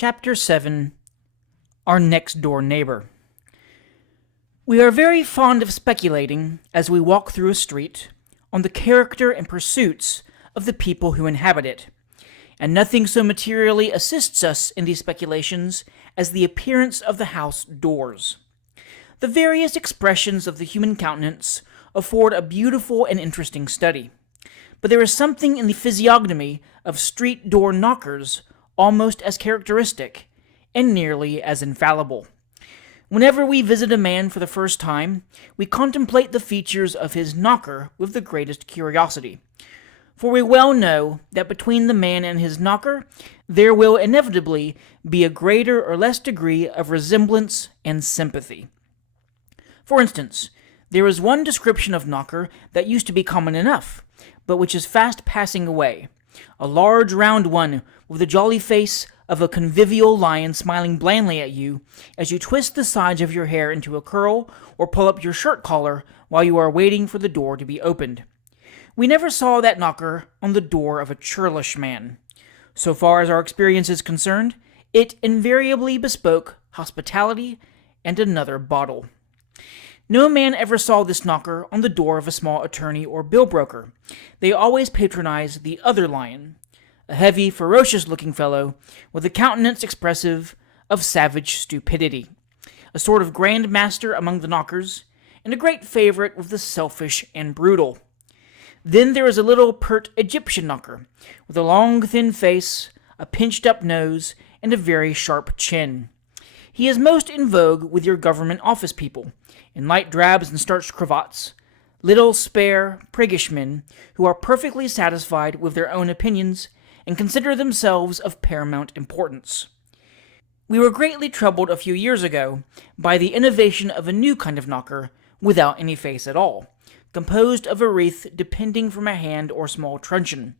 Chapter 7 Our Next Door Neighbor. We are very fond of speculating, as we walk through a street, on the character and pursuits of the people who inhabit it, and nothing so materially assists us in these speculations as the appearance of the house doors. The various expressions of the human countenance afford a beautiful and interesting study, but there is something in the physiognomy of street door knockers almost as characteristic, and nearly as infallible. Whenever we visit a man for the first time, we contemplate the features of his knocker with the greatest curiosity, for we well know that between the man and his knocker there will inevitably be a greater or less degree of resemblance and sympathy. For instance, there is one description of knocker that used to be common enough, but which is fast passing away. A large round one with the jolly face of a convivial lion smiling blandly at you as you twist the sides of your hair into a curl or pull up your shirt collar while you are waiting for the door to be opened. We never saw that knocker on the door of a churlish man. So far as our experience is concerned, it invariably bespoke hospitality and another bottle. No man ever saw this knocker on the door of a small attorney or bill broker. They always patronized the other lion, a heavy, ferocious-looking fellow with a countenance expressive of savage stupidity, a sort of grand master among the knockers, and a great favorite with the selfish and brutal. Then there is a little pert Egyptian knocker, with a long, thin face, a pinched-up nose, and a very sharp chin. He is most in vogue with your government office people, in light drabs and starched cravats, little, spare, priggish men who are perfectly satisfied with their own opinions and consider themselves of paramount importance. We were greatly troubled a few years ago by the innovation of a new kind of knocker without any face at all, composed of a wreath depending from a hand or small truncheon.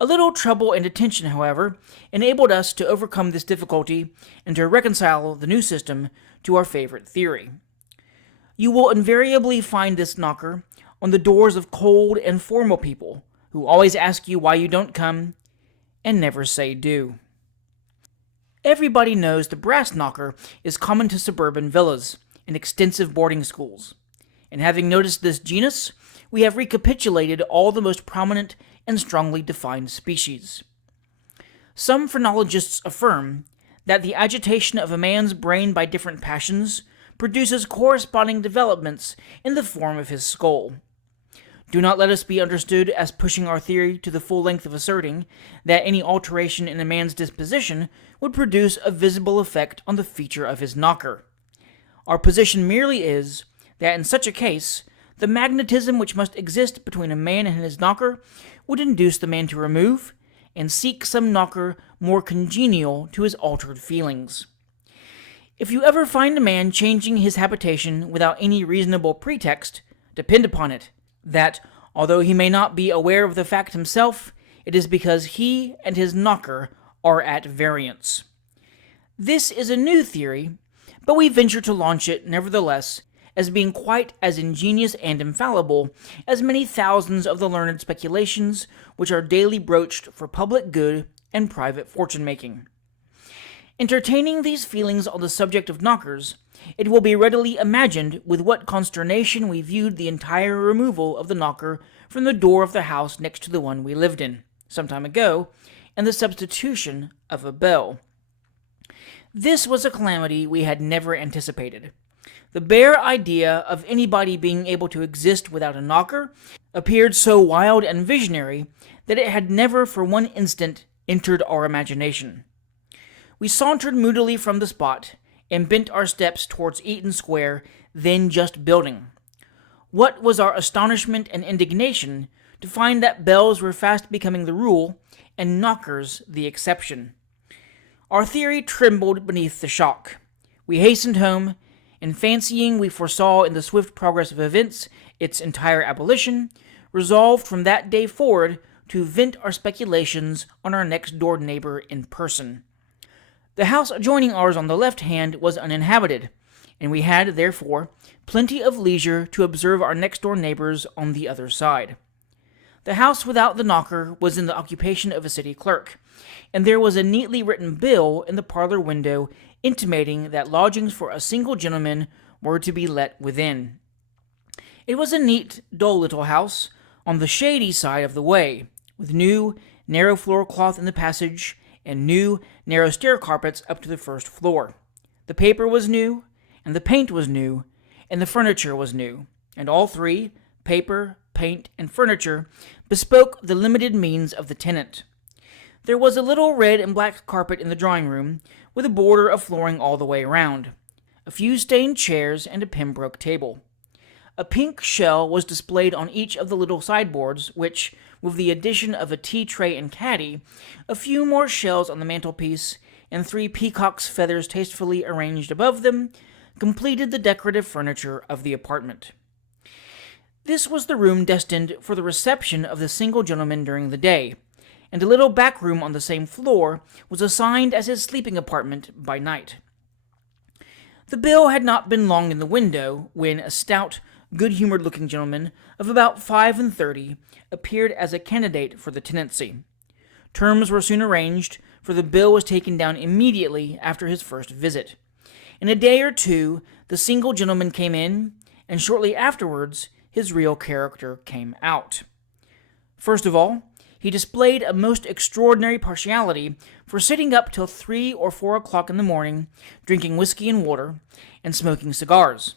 A little trouble and attention, however, enabled us to overcome this difficulty and to reconcile the new system to our favorite theory. You will invariably find this knocker on the doors of cold and formal people, who always ask you why you don't come, and never say do. Everybody knows the brass knocker is common to suburban villas and extensive boarding schools, and having noticed this genus, we have recapitulated all the most prominent and strongly defined species. Some phrenologists affirm that the agitation of a man's brain by different passions produces corresponding developments in the form of his skull. Do not let us be understood as pushing our theory to the full length of asserting that any alteration in a man's disposition would produce a visible effect on the feature of his knocker. Our position merely is that in such a case, the magnetism which must exist between a man and his knocker would induce the man to remove and seek some knocker more congenial to his altered feelings. If you ever find a man changing his habitation without any reasonable pretext, depend upon it, that, although he may not be aware of the fact himself, it is because he and his knocker are at variance. This is a new theory, but we venture to launch it, nevertheless, as being quite as ingenious and infallible as many thousands of the learned speculations which are daily broached for public good and private fortune-making. Entertaining these feelings on the subject of knockers, it will be readily imagined with what consternation we viewed the entire removal of the knocker from the door of the house next to the one we lived in, some time ago, and the substitution of a bell. This was a calamity we had never anticipated. The bare idea of anybody being able to exist without a knocker appeared so wild and visionary that it had never for one instant entered our imagination. We sauntered moodily from the spot, and bent our steps towards Eaton Square, then just building. What was our astonishment and indignation to find that bells were fast becoming the rule, and knockers the exception. Our theory trembled beneath the shock. We hastened home, and fancying we foresaw in the swift progress of events its entire abolition, resolved from that day forward to vent our speculations on our next-door neighbor in person. The house adjoining ours on the left hand was uninhabited, and we had, therefore, plenty of leisure to observe our next-door neighbors on the other side. The house without the knocker was in the occupation of a city clerk, and there was a neatly written bill in the parlor window intimating that lodgings for a single gentleman were to be let within. It was a neat, dull little house on the shady side of the way, with new, narrow floor cloth in the passage and new, narrow stair carpets up to the first floor. The paper was new, and the paint was new, and the furniture was new, and all three, paper, paint, and furniture, bespoke the limited means of the tenant. There was a little red and black carpet in the drawing room, with a border of flooring all the way round, a few stained chairs, and a pembroke table. A pink shell was displayed on each of the little sideboards, which, with the addition of a tea tray and caddy, a few more shells on the mantelpiece, and 3 peacock's feathers tastefully arranged above them, completed the decorative furniture of the apartment. This was the room destined for the reception of the single gentleman during the day, and a little back room on the same floor was assigned as his sleeping apartment by night. The bill had not been long in the window when a stout, good-humored-looking gentleman of about 35 appeared as a candidate for the tenancy. Terms were soon arranged, for the bill was taken down immediately after his first visit. In a day or two, the single gentleman came in, and shortly afterwards, his real character came out. First of all, he displayed a most extraordinary partiality for sitting up till 3 or 4 o'clock in the morning, drinking whiskey and water, and smoking cigars.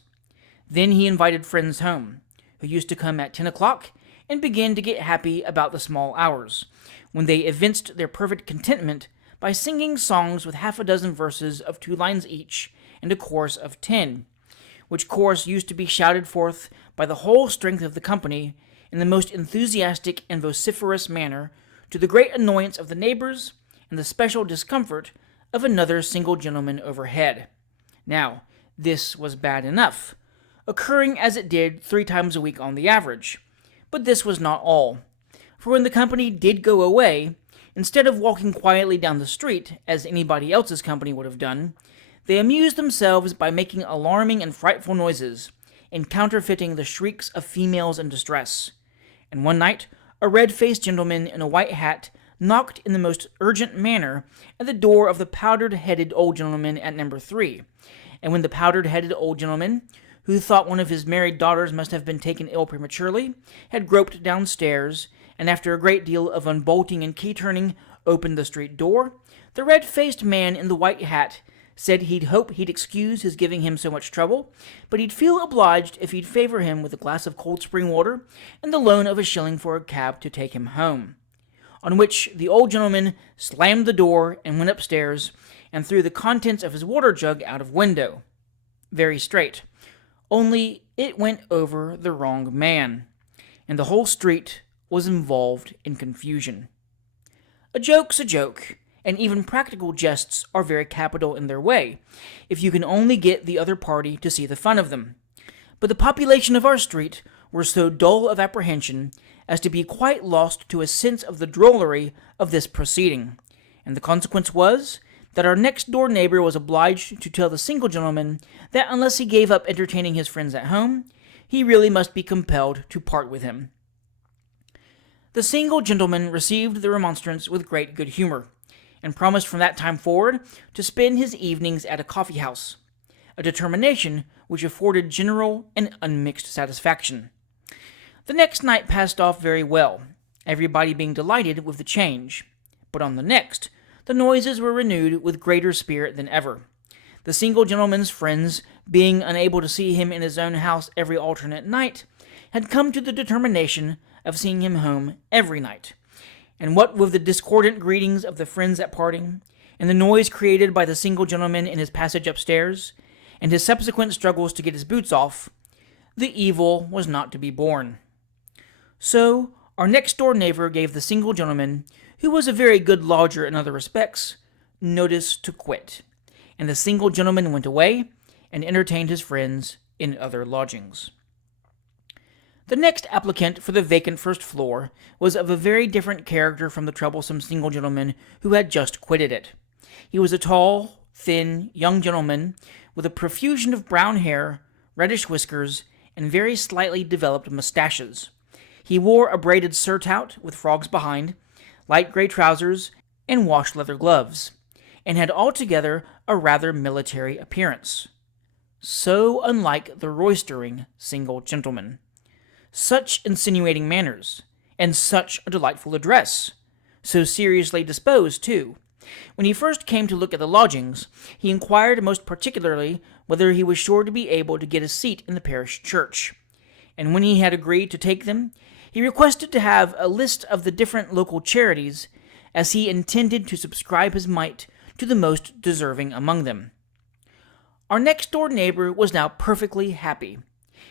Then he invited friends home, who used to come at 10 o'clock, and began to get happy about the small hours, when they evinced their perfect contentment by singing songs with 6 verses of 2 lines each, and a chorus of 10, which chorus used to be shouted forth by the whole strength of the company in the most enthusiastic and vociferous manner, to the great annoyance of the neighbors and the special discomfort of another single gentleman overhead. Now, this was bad enough, occurring as it did 3 times a week on the average. But this was not all, for when the company did go away, instead of walking quietly down the street, as anybody else's company would have done, they amused themselves by making alarming and frightful noises, and counterfeiting the shrieks of females in distress. And one night, a red-faced gentleman in a white hat knocked in the most urgent manner at the door of the powdered-headed old gentleman at number 3, and when the powdered-headed old gentleman, who thought one of his married daughters must have been taken ill prematurely, had groped downstairs, and after a great deal of unbolting and key-turning, opened the street door, the red-faced man in the white hat said he'd hope he'd excuse his giving him so much trouble, but he'd feel obliged if he'd favor him with a glass of cold spring water and the loan of a shilling for a cab to take him home. On which the old gentleman slammed the door and went upstairs and threw the contents of his water jug out of window. Very straight. Only it went over the wrong man, and the whole street was involved in confusion. A joke's a joke, and even practical jests are very capital in their way, if you can only get the other party to see the fun of them. But the population of our street were so dull of apprehension as to be quite lost to a sense of the drollery of this proceeding, and the consequence was that our next-door neighbor was obliged to tell the single gentleman that unless he gave up entertaining his friends at home, he really must be compelled to part with him. The single gentleman received the remonstrance with great good humor, and promised from that time forward to spend his evenings at a coffee-house, a determination which afforded general and unmixed satisfaction. The next night passed off very well, everybody being delighted with the change, but on the next, the noises were renewed with greater spirit than ever. The single gentleman's friends, being unable to see him in his own house every alternate night, had come to the determination of seeing him home every night, and what with the discordant greetings of the friends at parting, and the noise created by the single gentleman in his passage upstairs, and his subsequent struggles to get his boots off, the evil was not to be borne. So, our next-door neighbor gave the single gentleman, who was a very good lodger in other respects, notice to quit, and the single gentleman went away and entertained his friends in other lodgings. The next applicant for the vacant first floor was of a very different character from the troublesome single gentleman who had just quitted it. He was a tall, thin, young gentleman with a profusion of brown hair, reddish whiskers, and very slightly developed mustaches. He wore a braided surtout with frogs behind, light gray trousers, and washed leather gloves, and had altogether a rather military appearance. So unlike the roistering single gentleman. Such insinuating manners, and such a delightful address. So seriously disposed, too. When he first came to look at the lodgings, he inquired most particularly whether he was sure to be able to get a seat in the parish church, and when he had agreed to take them, he requested to have a list of the different local charities, as he intended to subscribe his mite to the most deserving among them. Our next-door neighbor was now perfectly happy.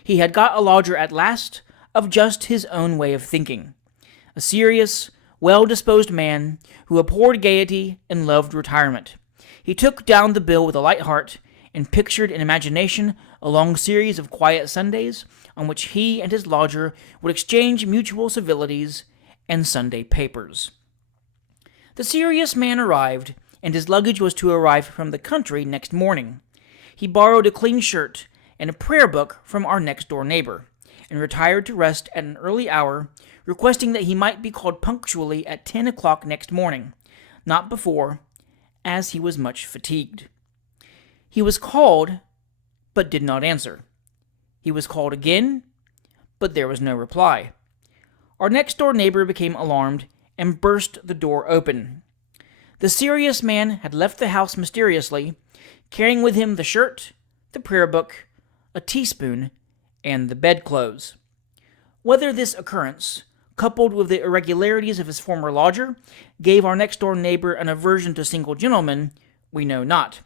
He had got a lodger at last, of just his own way of thinking. A serious, well-disposed man, who abhorred gaiety and loved retirement. He took down the bill with a light heart, and pictured in imagination a long series of quiet Sundays, on which he and his lodger would exchange mutual civilities and Sunday papers. The serious man arrived, and his luggage was to arrive from the country next morning. He borrowed a clean shirt and a prayer book from our next-door neighbor, and retired to rest at an early hour, requesting that he might be called punctually at 10 o'clock next morning, not before, as he was much fatigued. He was called, but did not answer. He was called again, but there was no reply. Our next-door neighbor became alarmed, and burst the door open. The serious man had left the house mysteriously, carrying with him the shirt, the prayer book, a teaspoon, and the bedclothes. Whether this occurrence, coupled with the irregularities of his former lodger, gave our next-door neighbor an aversion to single gentlemen, we know not.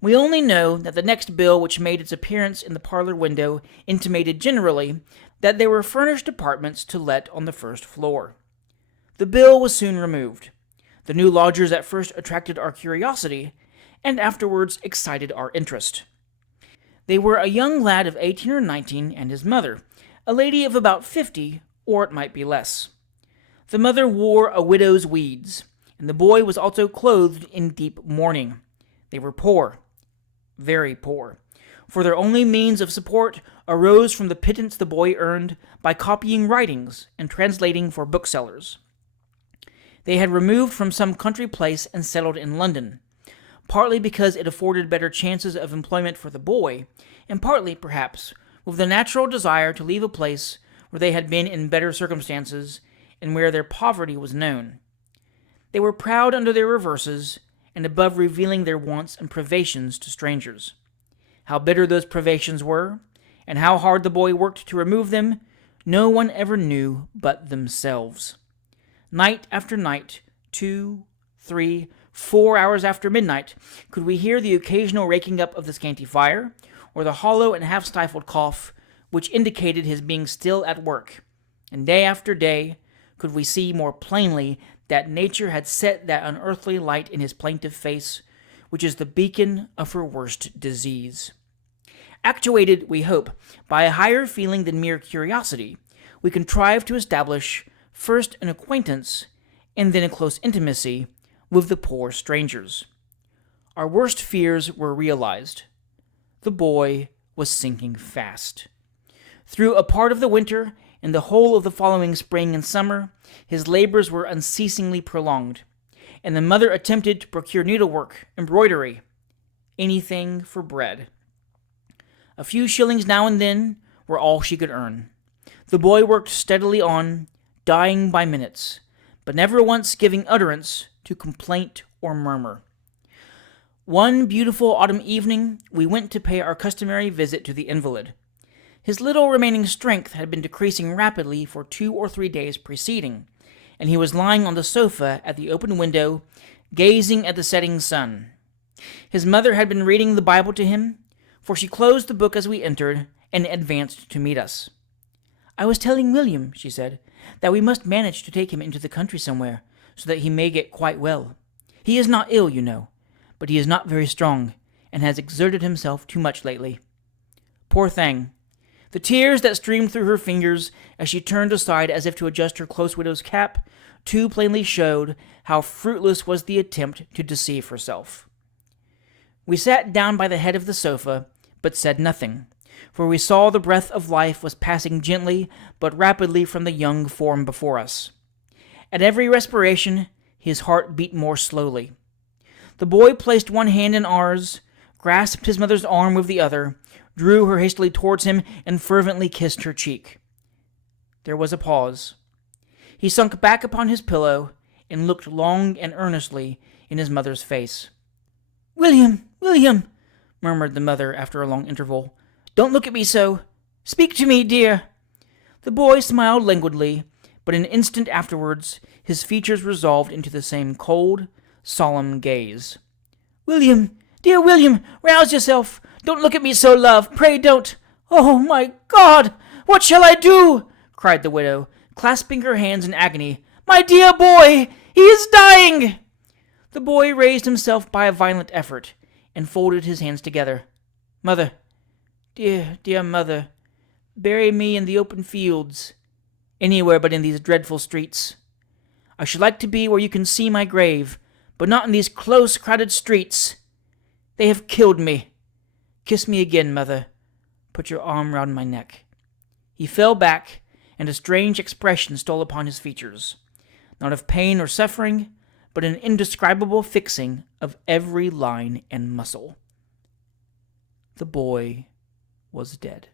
We only know that the next bill which made its appearance in the parlor window intimated generally that there were furnished apartments to let on the first floor. The bill was soon removed. The new lodgers at first attracted our curiosity, and afterwards excited our interest. They were a young lad of 18 or 19 and his mother, a lady of about 50, or it might be less. The mother wore a widow's weeds, and the boy was also clothed in deep mourning. They were poor, very poor, for their only means of support arose from the pittance the boy earned by copying writings and translating for booksellers. They had removed from some country place and settled in London, partly because it afforded better chances of employment for the boy, and partly, perhaps, with the natural desire to leave a place where they had been in better circumstances, and where their poverty was known. They were proud under their reverses, and above revealing their wants and privations to strangers. How bitter those privations were, and how hard the boy worked to remove them, no one ever knew but themselves. Night after night, 2, 3, 4 hours after midnight, could we hear the occasional raking up of the scanty fire, or the hollow and half-stifled cough, which indicated his being still at work, and day after day could we see more plainly that nature had set that unearthly light in his plaintive face, which is the beacon of her worst disease. Actuated, we hope, by a higher feeling than mere curiosity, we contrived to establish first an acquaintance, and then a close intimacy, with the poor strangers. Our worst fears were realized. The boy was sinking fast. Through a part of the winter, and the whole of the following spring and summer, his labors were unceasingly prolonged, and the mother attempted to procure needlework, embroidery, anything for bread. A few shillings now and then were all she could earn. The boy worked steadily on, dying by minutes, but never once giving utterance to complaint or murmur. One beautiful autumn evening, we went to pay our customary visit to the invalid. His little remaining strength had been decreasing rapidly for 2 or 3 days preceding, and he was lying on the sofa at the open window, gazing at the setting sun. His mother had been reading the Bible to him, for she closed the book as we entered, and advanced to meet us. "I was telling William," she said, "that we must manage to take him into the country somewhere, so that he may get quite well. He is not ill, you know, but he is not very strong, and has exerted himself too much lately." Poor thing! The tears that streamed through her fingers as she turned aside as if to adjust her close widow's cap too plainly showed how fruitless was the attempt to deceive herself. We sat down by the head of the sofa, but said nothing, for we saw the breath of life was passing gently but rapidly from the young form before us. At every respiration, his heart beat more slowly. The boy placed one hand in ours, grasped his mother's arm with the other, drew her hastily towards him, and fervently kissed her cheek. There was a pause. He sunk back upon his pillow and looked long and earnestly in his mother's face. "William, William," murmured the mother after a long interval, "don't look at me so. Speak to me, dear." The boy smiled languidly, but an instant afterwards his features resolved into the same cold, solemn gaze. "William, dear William, rouse yourself. Don't look at me so, love. Pray don't. Oh, my God! What shall I do?" cried the widow, clasping her hands in agony. "My dear boy! He is dying!" The boy raised himself by a violent effort, and folded his hands together. "Mother, dear, dear mother, bury me in the open fields, anywhere but in these dreadful streets. I should like to be where you can see my grave, but not in these close, crowded streets. They have killed me. Kiss me again, mother. Put your arm round my neck." He fell back, and a strange expression stole upon his features, not of pain or suffering, but an indescribable fixing of every line and muscle. The boy was dead.